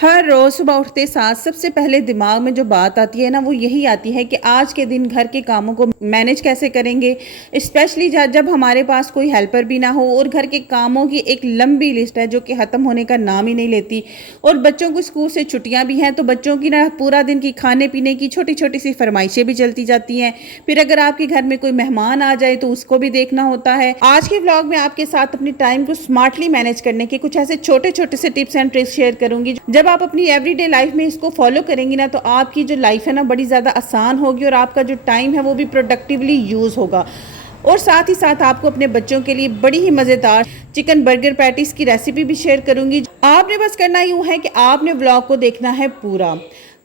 हर रोज़ सुबह उठते साथ सबसे पहले दिमाग में जो बात आती है ना, वो यही आती है कि आज के दिन घर के कामों को मैनेज कैसे करेंगे। स्पेशली जब हमारे पास कोई हेल्पर भी ना हो और घर के कामों की एक लंबी लिस्ट है जो कि ख़त्म होने का नाम ही नहीं लेती। और बच्चों को स्कूल से छुट्टियां भी हैं, तो बच्चों की ना पूरा दिन की खाने पीने की छोटी छोटी सी फरमाइशें भी चलती जाती हैं। फिर अगर आपके घर में कोई मेहमान आ जाए तो उसको भी देखना होता है। आज के व्लॉग में आपके साथ अपनी टाइम को स्मार्टली मैनेज करने के कुछ ऐसे छोटे छोटे से टिप्स एंड ट्रिक्स शेयर करूंगी। जब आप अपनी एवरीडे लाइफ में इसको फॉलो करेंगी ना, तो आपकी जो लाइफ है ना बड़ी ज़्यादा आसान होगी और आपका जो टाइम है वो भी प्रोडक्टिवली यूज़ होगा। और साथ ही साथ आपको अपने बच्चों के लिए बड़ी ही मज़ेदार चिकन बर्गर पैटीज़ की रेसिपी भी शेयर करूंगी। आपने बस करना यूँ है कि आपने व्लॉग को देखना है पूरा।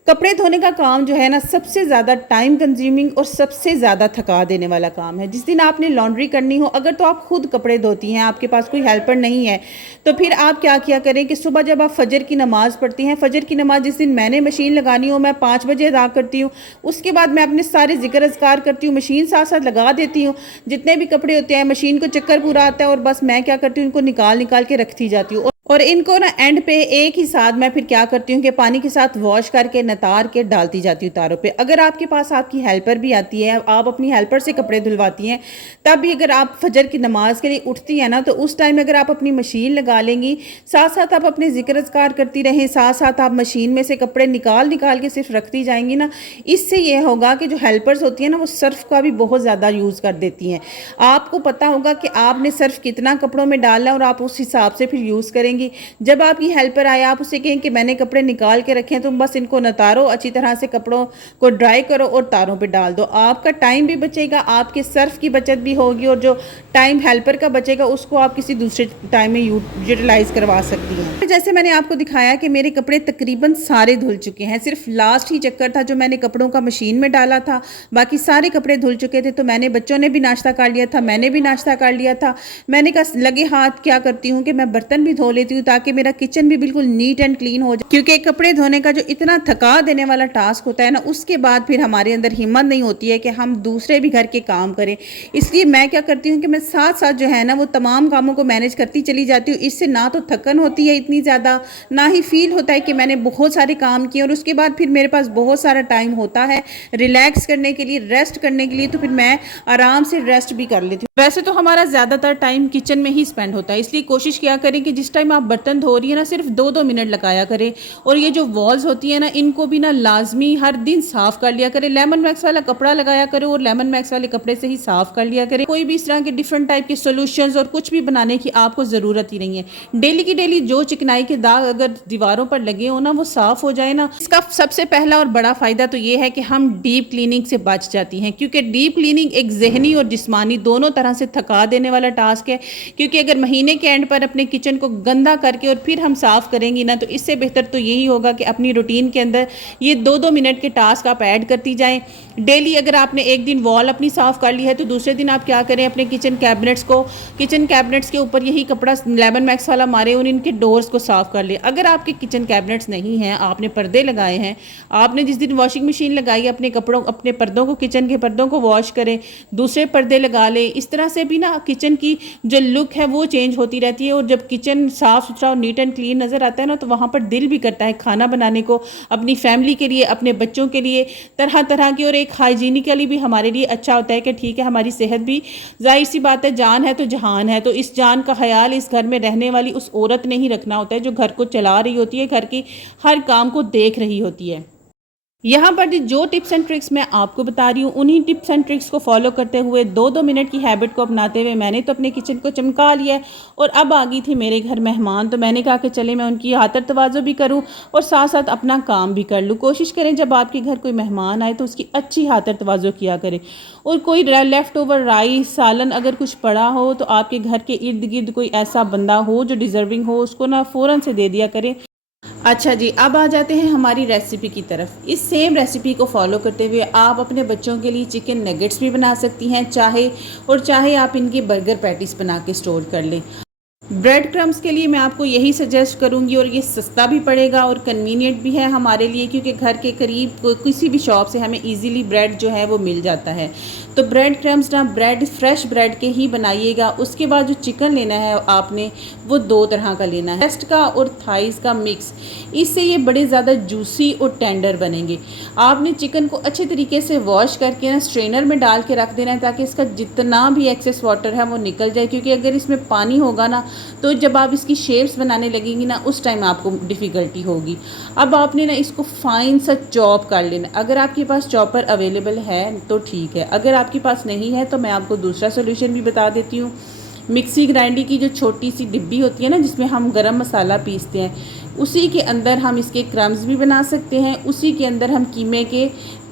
कपड़े धोने का काम जो है ना, सबसे ज़्यादा टाइम कंज्यूमिंग और सबसे ज़्यादा थका देने वाला काम है। जिस दिन आपने लॉन्ड्री करनी हो, अगर तो आप खुद कपड़े धोती हैं, आपके पास कोई हेल्पर नहीं है, तो फिर आप क्या किया करें कि सुबह जब आप फजर की नमाज़ पढ़ती हैं, फजर की नमाज़ जिस दिन मैंने मशीन लगानी हो, मैं 5 बजे अदा करती हूँ। उसके बाद मैं अपने सारे जिक्र अज़कार करती हूँ, मशीन साथ साथ लगा देती हूँ। जितने भी कपड़े होते हैं, मशीन को चक्कर पूरा आता है और बस मैं क्या करती हूँ, इनको निकाल निकाल के रखती जाती हूँ। और इनको ना एंड पे एक ही साथ मैं फिर क्या करती हूँ कि पानी के साथ वॉश करके नतार के डालती जाती हूँ तारों पे। अगर आपके पास आपकी हेल्पर भी आती है, आप अपनी हेल्पर से कपड़े धुलवाती हैं, तब भी अगर आप फजर की नमाज के लिए उठती हैं ना, तो उस टाइम अगर आप अपनी मशीन लगा लेंगी, साथ साथ आप अपने जिक्र अज़कार करती रहें, साथ साथ आप मशीन में से कपड़े निकाल निकाल के सिर्फ रखती जाएंगी ना, इससे ये होगा कि जो हेल्पर्स होती हैं ना, वो सर्फ का भी बहुत ज़्यादा यूज़ कर देती हैं। आपको पता होगा कि आपने सर्फ कितना कपड़ों में डालना है और आप उस हिसाब से फिर यूज़ करेंगे। जब आपकी हेल्पर आए, आप उसे कहें कि मैंने कपड़े निकाल के रखे हैं, तुम बस इनको नतारो, अच्छी तरह से कपड़ों को ड्राई करो और तारों पे डाल दो। आपका टाइम भी बचेगा, आपके सर्फ की बचत भी होगी, और जो टाइम हेल्पर का बचेगा उसको आप किसी दूसरे टाइम में यूटिलाइज करवा सकती हैं। जैसे मैंने आपको दिखाया कि मेरे कपड़े तकरीबन सारे धुल चुके हैं, सिर्फ लास्ट ही चक्कर था जो मैंने कपड़ों का मशीन में डाला था, बाकी सारे कपड़े धुल चुके थे। तो मैंने, बच्चों ने भी नाश्ता कर लिया था, मैंने भी नाश्ता कर लिया था। मैंने कहा लगे हाथ क्या करती हूँ कि मैं बर्तन भी धो लेती हूँ ताकि मेरा किचन भी बिल्कुल नीट एंड क्लीन हो जाए। क्योंकि कपड़े धोने का जो इतना थका देने वाला टास्क होता है ना, उसके बाद फिर हमारे अंदर हिम्मत नहीं होती है कि हम दूसरे भी घर के काम करें। इसलिए मैं क्या करती हूँ कि मैं साथ साथ जो है ना, वो तमाम कामों को मैनेज करती चली जाती हूँ। इससे ना तो थकन होती है इतनी ज़्यादा, ना ही फील होता है कि मैंने बहुत सारे काम किए, और उसके बाद फिर मेरे पास बहुत सारा टाइम होता है रिलैक्स करने के लिए, रेस्ट करने के लिए। तो फिर मैं आराम से रेस्ट भी कर लेती हूँ। वैसे तो हमारा ज़्यादातर टाइम किचन में ही स्पेंड होता है, इसलिए कोशिश किया करें कि जिस टाइम आप बर्तन धो रही है ना, सिर्फ 2-2 मिनट लगाया करें। और ये जो वॉल्स होती है ना, इनको भी ना लाजमी हर दिन साफ़ कर लिया करें। लेमन मैक्स वाला कपड़ा लगाया करें और लेमन मैक्स वाले कपड़े से ही साफ़ कर लिया करें। कोई भी इस तरह के डिफरेंट टाइप के सोल्यूशंस और कुछ भी बनाने की आपको ज़रूरत ही नहीं है। डेली की डेली जो चिकनाई के दाग अगर दीवारों पर लगे हो ना, वो साफ़ हो जाए ना, इसका सबसे पहला और बड़ा फ़ायदा तो ये है कि हम डीप क्लीनिंग से बच जाती हैं। क्योंकि डीप क्लीनिंग एक जहनी और जिस्मानी दोनों तरह से थका देने वाला टास्क है। क्योंकि अगर महीने के एंड पर अपने किचन को गंदा करके और फिर हम साफ़ करेंगी ना, तो इससे बेहतर तो यही होगा कि अपनी रूटीन के अंदर ये 2-2 मिनट के टास्क आप ऐड करती जाएं। डेली अगर आपने एक दिन वॉल अपनी साफ़ कर ली है, तो दूसरे दिन आप क्या करें, अपने किचन कैबिनेट्स के ऊपर यही कपड़ा लेमन मैक्स वाला मारे और इनके डोर्स को साफ़ कर ले। अगर आपके किचन कैबिनेट्स नहीं हैं, आपने पर्दे लगाए हैं, आपने जिस दिन वॉशिंग मशीन लगाई, अपने पर्दों को, किचन के पर्दों को वॉश करें, दूसरे पर्दे लगा ले। इस तरह से भी ना किचन की जो लुक है वो चेंज होती रहती है। और जब किचन साफ़ सुथरा और नीट एंड क्लीन नज़र आता है ना, तो वहाँ पर दिल भी करता है खाना बनाने को, अपनी फैमिली के लिए, अपने बच्चों के लिए, तरह तरह की। और एक हाइजीनिकली भी हमारे लिए अच्छा होता है कि ठीक है, हमारी सेहत भी, जाहिर सी बात है, जान है तो जहान है, तो इस जान का ख्याल इस घर में रहने वाली उस औरत ने ही रखना होता है जो घर को चला रही होती है, घर की हर काम को देख रही होती है। यहाँ पर जो टिप्स एंड ट्रिक्स मैं आपको बता रही हूँ, उन्हीं टिप्स एंड ट्रिक्स को फॉलो करते हुए 2-2 मिनट की हैबिट को अपनाते हुए मैंने तो अपने किचन को चमका लिया है। और अब आ गई थी मेरे घर मेहमान, तो मैंने कहा कि चले मैं उनकी आतर तवाज़ो भी करूँ और साथ साथ अपना काम भी कर लूँ। कोशिश करें जब आपके घर कोई मेहमान आए तो उसकी अच्छी आतर तवाज़ो किया करें। और कोई लेफ़्ट ओवर राइस, सालन अगर कुछ पड़ा हो, तो आपके घर के इर्द गिर्द कोई ऐसा बंदा हो जो डिज़र्विंग हो, उसको ना फ़ौरन से दे दिया करें। अच्छा जी, अब आ जाते हैं हमारी रेसिपी की तरफ। इस सेम रेसिपी को फॉलो करते हुए आप अपने बच्चों के लिए चिकन नगेट्स भी बना सकती हैं, चाहे आप इनकी बर्गर पैटीज़ बना के स्टोर कर लें। ब्रेड क्रम्स के लिए मैं आपको यही सजेस्ट करूंगी, और ये सस्ता भी पड़ेगा और कन्वीनियंट भी है हमारे लिए, क्योंकि घर के करीब किसी भी शॉप से हमें इजीली ब्रेड जो है वो मिल जाता है। तो ब्रेड क्रम्स ना ब्रेड फ्रेश ब्रेड के ही बनाइएगा। उसके बाद जो चिकन लेना है आपने वो 2 तरह का लेना है, ब्रेस्ट का और थाइस का मिक्स। इससे ये बड़े ज़्यादा जूसी और टेंडर बनेंगे। आपने चिकन को अच्छे तरीके से वॉश करके ना स्ट्रेनर में डाल के रख देना है, ताकि इसका जितना भी एक्सेस वाटर है वो निकल जाए, क्योंकि अगर इसमें पानी होगा ना तो जब आप इसकी शेप्स बनाने लगेंगी ना उस टाइम आपको डिफ़िकल्टी होगी। अब आपने ना इसको फाइन सा चॉप कर लेना। अगर आपके पास चॉपर अवेलेबल है तो ठीक है, अगर आपके पास नहीं है तो मैं आपको दूसरा सोल्यूशन भी बता देती हूँ। मिक्सी ग्राइंडर की जो छोटी सी डिब्बी होती है ना, जिसमें हम गरम मसाला पीसते हैं, उसी के अंदर हम इसके क्रम्स भी बना सकते हैं। उसी के अंदर हम कीमे के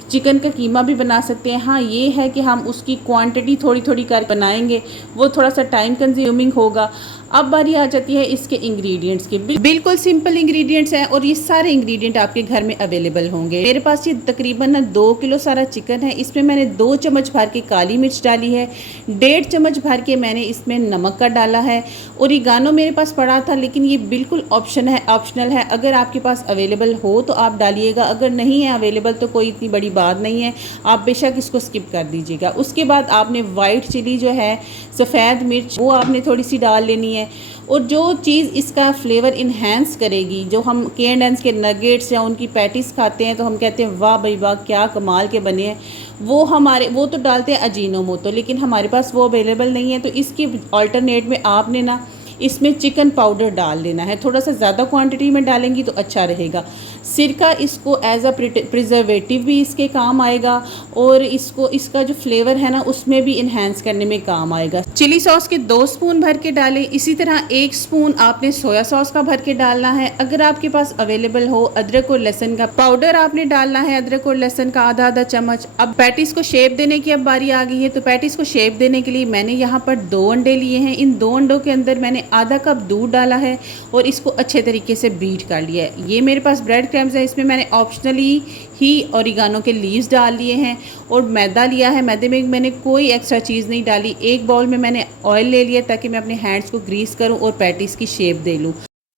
चिकन का कीमा भी बना सकते हैं। हाँ, ये है कि हम उसकी क्वांटिटी थोड़ी थोड़ी कर बनाएंगे, वो थोड़ा सा टाइम कंज्यूमिंग होगा। अब बारी आ जाती है इसके इंग्रेडिएंट्स की। बिल्कुल सिंपल इंग्रेडिएंट्स हैं और ये सारे इंग्रेडिएंट आपके घर में अवेलेबल होंगे। मेरे पास ये तकरीबन ना 2 किलो सारा चिकन है। इसमें मैंने 2 चम्मच भर के काली मिर्च डाली है, 1.5 चम्मच भर के मैंने इसमें नमक का डाला है। ओरिगानो मेरे पास पड़ा था, लेकिन ये बिल्कुल ऑप्शनल है। अगर आपके पास अवेलेबल हो तो आप डालिएगा, अगर नहीं है अवेलेबल तो कोई इतनी बड़ी बात नहीं है, आप बेशक इसको स्किप कर दीजिएगा। उसके बाद आपने वाइट चिली जो है, सफ़ेद मिर्च, वो आपने थोड़ी सी डाल लेनी है। और जो चीज़ इसका फ्लेवर इन्हेंस करेगी, जो हम K&N के नगेट्स या उनकी पैटीज खाते हैं तो हम कहते हैं वाह भाई वाह क्या कमाल के बने हैं, वो तो डालते हैं अजीनोमोटो, लेकिन हमारे पास वो अवेलेबल नहीं है। तो इसके अल्टरनेट में आपने ना इसमें चिकन पाउडर डाल देना है। थोड़ा सा ज़्यादा क्वांटिटी में डालेंगी तो अच्छा रहेगा। सिरका इसको एज अ प्रिजर्वेटिव भी इसके काम आएगा, और इसका जो फ्लेवर है ना उसमें भी इन्हेंस करने में काम आएगा। चिली सॉस के 2 स्पून भर के डालें। इसी तरह 1 स्पून आपने सोया सॉस का भर के डालना है। अगर आपके पास अवेलेबल हो अदरक और लहसुन का पाउडर आपने डालना है, अदरक और लहसुन का आधा चम्मच। अब पैटीज को शेप देने की अब बारी आ गई है। तो पैटीज को शेप देने के लिए मैंने यहाँ पर 2 अंडे लिए हैं। इन 2 अंडों के अंदर मैंने आधा कप दूध डाला है और इसको अच्छे तरीके से बीट कर लिया है। ये मेरे पास ब्रेड क्रम्स है, इसमें मैंने ऑप्शनली ही ओरिगानो के लीव्स डाल लिए हैं और मैदा लिया है। मैदे में मैंने कोई एक्स्ट्रा चीज़ नहीं डाली। एक बाउल में मैंने ऑयल ले लिया ताकि मैं अपने हैंड्स को ग्रीस करूं और पैटीज़ की शेप दे लूं।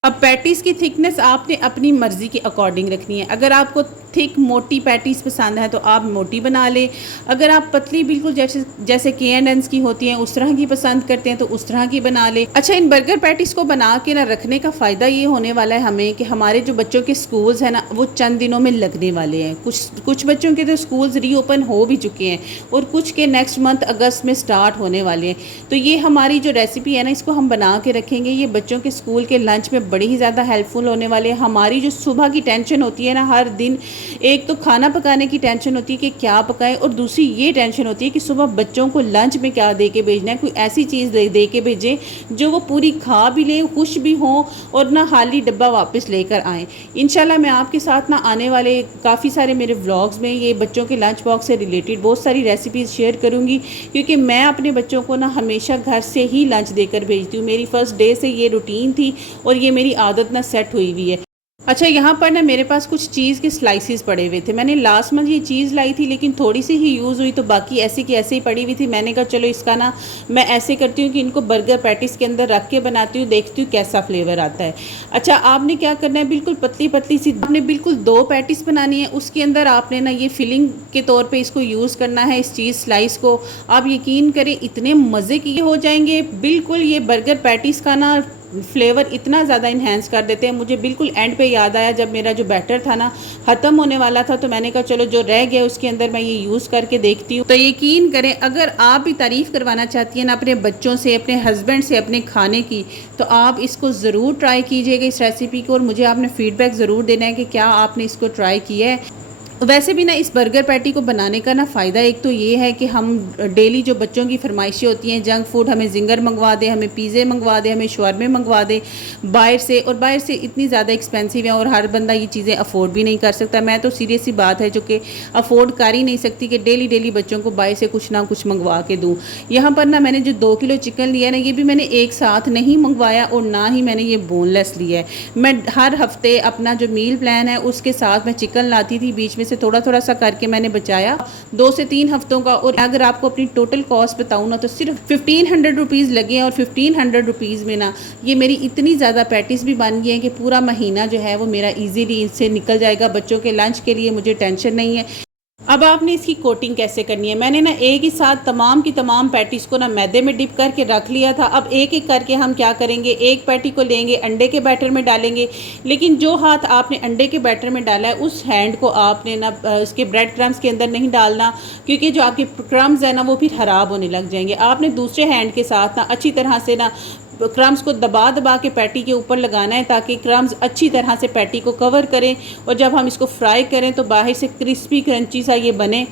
अब पैटीज़ की थिकनेस आपने अपनी मर्ज़ी के अकॉर्डिंग रखनी है। अगर आपको थिक मोटी पैटीज़ पसंद है तो आप मोटी बना लें। अगर आप पतली बिल्कुल जैसे K&N की होती हैं उस तरह की पसंद करते हैं तो उस तरह की बना लें। अच्छा, इन बर्गर पैटीज़ को बना के ना रखने का फ़ायदा ये होने वाला है हमें कि हमारे जो बच्चों के स्कूल्स हैं ना वो चंद दिनों में लगने वाले हैं। कुछ बच्चों के तो स्कूल्स रीओपन हो भी चुके हैं और कुछ के नेक्स्ट मंथ अगस्त में स्टार्ट होने वाले हैं। तो ये हमारी जो रेसिपी है ना इसको हम बना के रखेंगे, ये बच्चों के स्कूल के लंच में बड़ी ही ज़्यादा हेल्पफुल होने वाले हैं। हमारी जो सुबह की टेंशन होती है ना हर दिन, एक तो खाना पकाने की टेंशन होती है कि क्या पकाएं, और दूसरी ये टेंशन होती है कि सुबह बच्चों को लंच में क्या दे के भेजना है। कोई ऐसी चीज़ दे के भेजें जो वो पूरी खा भी लें, खुश भी हों और ना खाली डब्बा वापस लेकर आएँ। इंशाल्लाह मैं आपके साथ ना आने वाले काफ़ी सारे मेरे व्लॉग्स में ये बच्चों के लंच बॉक्स से रिलेटेड बहुत सारी रेसिपीज़ शेयर करूँगी, क्योंकि मैं अपने बच्चों को ना हमेशा घर से ही लंच देकर भेजती हूँ। मेरी फ़र्स्ट डे से ये रूटीन थी और ये मेरी आदत ना सेट हुई हुई है। अच्छा, यहाँ पर ना मेरे पास कुछ चीज़ के स्लाइसेस पड़े हुए थे। मैंने लास्ट मंथ ये चीज़ लाई थी लेकिन थोड़ी सी ही यूज़ हुई, तो बाकी ऐसे की ऐसे ही पड़ी हुई थी। मैंने कहा चलो इसका ना मैं ऐसे करती हूँ कि इनको बर्गर पैटीज़ के अंदर रख के बनाती हूँ, देखती हूँ कैसा फ्लेवर आता है। अच्छा, आपने क्या करना है, बिल्कुल पतली पतली सी आपने बिल्कुल 2 पैटीज़ बनानी है। उसके अंदर आपने ना ये फिलिंग के तौर पर इसको यूज़ करना है, इस चीज़ स्लाइस को। आप यकीन करें इतने मज़े के हो जाएंगे, बिल्कुल ये बर्गर पैटीज़ का ना फ्लेवर इतना ज़्यादा इन्हेंस कर देते हैं। मुझे बिल्कुल एंड पे याद आया जब मेरा जो बैटर था ना ख़त्म होने वाला था, तो मैंने कहा चलो जो रह गया उसके अंदर मैं ये यूज़ करके देखती हूँ। तो यकीन करें अगर आप भी तारीफ़ करवाना चाहती हैं ना अपने बच्चों से, अपने हस्बैंड से, अपने खाने की, तो आप इसको ज़रूर ट्राई कीजिएगा इस रेसिपी को, और मुझे आपने फ़ीडबैक ज़रूर देना है कि क्या आपने इसको ट्राई किया है। वैसे भी ना इस बर्गर पैटी को बनाने का ना फ़ायदा एक तो ये है कि हम डेली जो बच्चों की फरमाइशें होती हैं, जंक फूड, हमें जिंगर मंगवा दे, हमें पिज़्ज़े मंगवा दे, हमें शवारमे मंगवा दे बाहर से, और बाहर से इतनी ज़्यादा एक्सपेंसिव है और हर बंदा ये चीज़ें अफोर्ड भी नहीं कर सकता। मैं तो सीरियस सी बात है जो कि अफोर्ड कर ही नहीं सकती कि डेली बच्चों को बाहर से कुछ ना कुछ मंगवा के दूँ। यहाँ पर ना मैंने जो 2 किलो चिकन लिया ना, ये भी मैंने एक साथ नहीं मंगवाया और ना ही मैंने ये बोनलेस लिया है। मैं हर हफ्ते अपना जो मील प्लान है उसके साथ मैं चिकन लाती थी, बीच में से थोड़ा थोड़ा सा करके मैंने बचाया 2 से 3 हफ्तों का। और अगर आपको अपनी टोटल कॉस्ट बताऊँ ना तो सिर्फ 1500 रुपीज़ लगे हैं। और 1500 रुपीज़ में ना ये मेरी इतनी ज़्यादा पैटीज भी बन गई हैं कि पूरा महीना जो है वो मेरा ईजीली इससे निकल जाएगा। बच्चों के लंच के लिए मुझे टेंशन नहीं है। अब आपने इसकी कोटिंग कैसे करनी है, मैंने ना एक ही साथ तमाम की तमाम पैटीज़ को ना मैदे में डिप करके रख लिया था। अब एक एक करके हम क्या करेंगे, एक पैटी को लेंगे, अंडे के बैटर में डालेंगे। लेकिन जो हाथ आपने अंडे के बैटर में डाला है उस हैंड को आपने ना इसके ब्रेड क्रम्स के अंदर नहीं डालना, क्योंकि जो आपके क्रम्स है ना वो फिर ख़राब होने लग जाएंगे। आपने दूसरे हैंड के साथ ना अच्छी तरह से ना क्रम्स को दबा दबा के पैटी के ऊपर लगाना है ताकि क्रम्स अच्छी तरह से पैटी को कवर करें। और जब हम इसको फ्राई करें तो बाहर से क्रिस्पी क्रंची सा ये बने।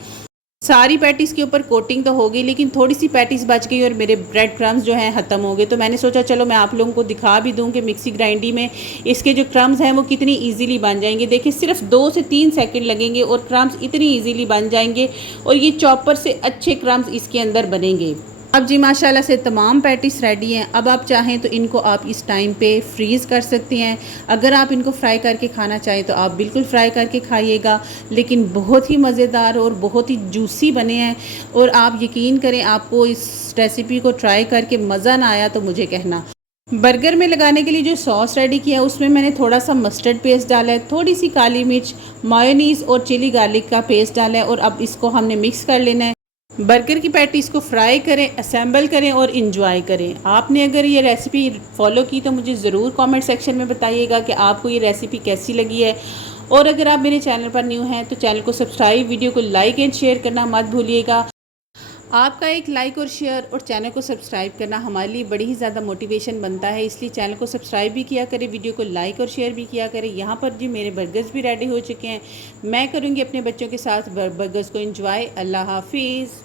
सारी पैटीज़ के ऊपर कोटिंग तो हो गई, लेकिन थोड़ी सी पैटीज़ बच गई और मेरे ब्रेड क्रम्स जो हैं ख़त्म हो गए। तो मैंने सोचा चलो मैं आप लोगों को दिखा भी दूं कि मिक्सी ग्राइंडी में इसके जो क्रम्स हैं वो कितनी इजीली बन जाएंगे। देखिए सिर्फ 2 से 3 सेकंड लगेंगे और क्रम्स इतनी इजीली बन जाएंगे और ये चॉपर से अच्छे क्रम्स इसके अंदर बनेंगे। अब जी माशाल्लाह से तमाम पैटीज़ रेडी हैं। अब आप चाहें तो इनको आप इस टाइम पे फ्रीज़ कर सकते हैं। अगर आप इनको फ्राई करके खाना चाहें तो आप बिल्कुल फ्राई करके खाइएगा, लेकिन बहुत ही मज़ेदार और बहुत ही जूसी बने हैं। और आप यकीन करें आपको इस रेसिपी को ट्राई करके मज़ा ना आया तो मुझे कहना। बर्गर में लगाने के लिए जो सॉस रेडी किया है उसमें मैंने थोड़ा सा मस्टर्ड पेस्ट डाला है, थोड़ी सी काली मिर्च, मायोनीज़ और चिली गार्लिक का पेस्ट डाला है। और अब इसको हमने मिक्स कर लेना है। बर्गर की पैटीज़ को फ्राई करें, असेंबल करें और इंजॉय करें। आपने अगर ये रेसिपी फॉलो की तो मुझे ज़रूर कमेंट सेक्शन में बताइएगा कि आपको ये रेसिपी कैसी लगी है। और अगर आप मेरे चैनल पर न्यू हैं तो चैनल को सब्सक्राइब, वीडियो को लाइक एंड शेयर करना मत भूलिएगा। आपका एक लाइक और शेयर और चैनल को सब्सक्राइब करना हमारे लिए बड़ी ही ज़्यादा मोटिवेशन बनता है, इसलिए चैनल को सब्सक्राइब भी किया करें, वीडियो को लाइक और शेयर भी किया करें। यहाँ पर जी मेरे बर्गर्स भी रेडी हो चुके हैं। मैं करूँगी अपने बच्चों के साथ बर्गर्स को एंजॉय। अल्लाह हाफिज़।